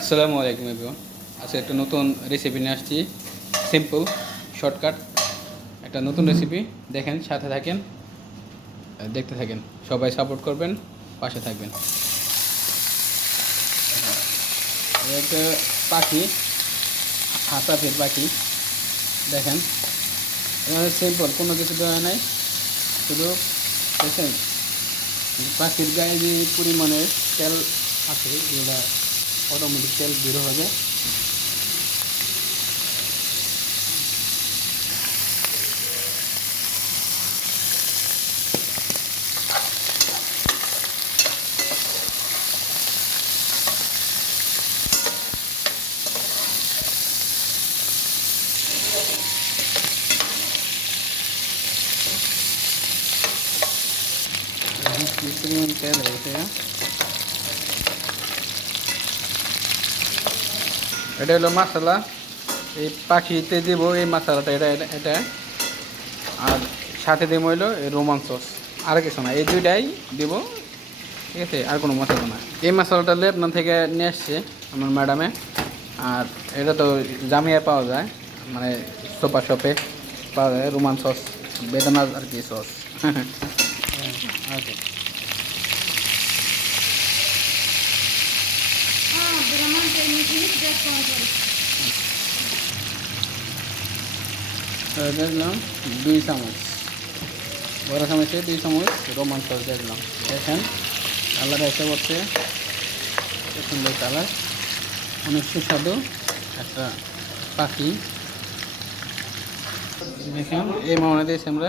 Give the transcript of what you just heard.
আসসালামু আলাইকুম এভরিওয়ান। আজকে একটা নতুন রেসিপি নিয়ে আসছি। সিম্পল, শর্টকাট একটা নতুন রেসিপি। দেখেন, সাথে থাকেন, দেখতে থাকেন। সবাই সাপোর্ট করবেন, পাশে থাকবেন। একটা পাখি, হাসাফির পাখি। দেখেন, এখানে সিম্পল, কোনো কিছু দেওয়া নাই। শুধু দেখেন পাখির গায়ে যে পরিমাণের তেল আছে, যেটা অটোমেটিক তেল বের হবে। পরিমাণ তেল হয়েছে। এটা হলো মশলা, এই পাখিতে দেবো এই মশলাটা, এটা এটা এটা আর সাথে দেবো হইলো এই রোমান সস। আর কিছু না, এই দুইটাই দেবো, ঠিক আছে? আর কোনো মশলা না। এই মশলাটা লেবনান থেকে নিয়ে আসছে আমার ম্যাডামে। আর এটা তো জামিয়া পাওয়া যায়, মানে সোপা শপে পাওয়া যায় রোমান সস, বেদানা আর কি সস। ওকে, দিলাম 2 চামচ, বড় চামচে 2 চামচ রোমান সস দিয়ে দিলাম। দেখেন কালার এসে পড়ছে, সুন্দর কালার, অনেক সুস্বাদু একটা পাখি। দেখেন এই মামলা দিয়েছি আমরা।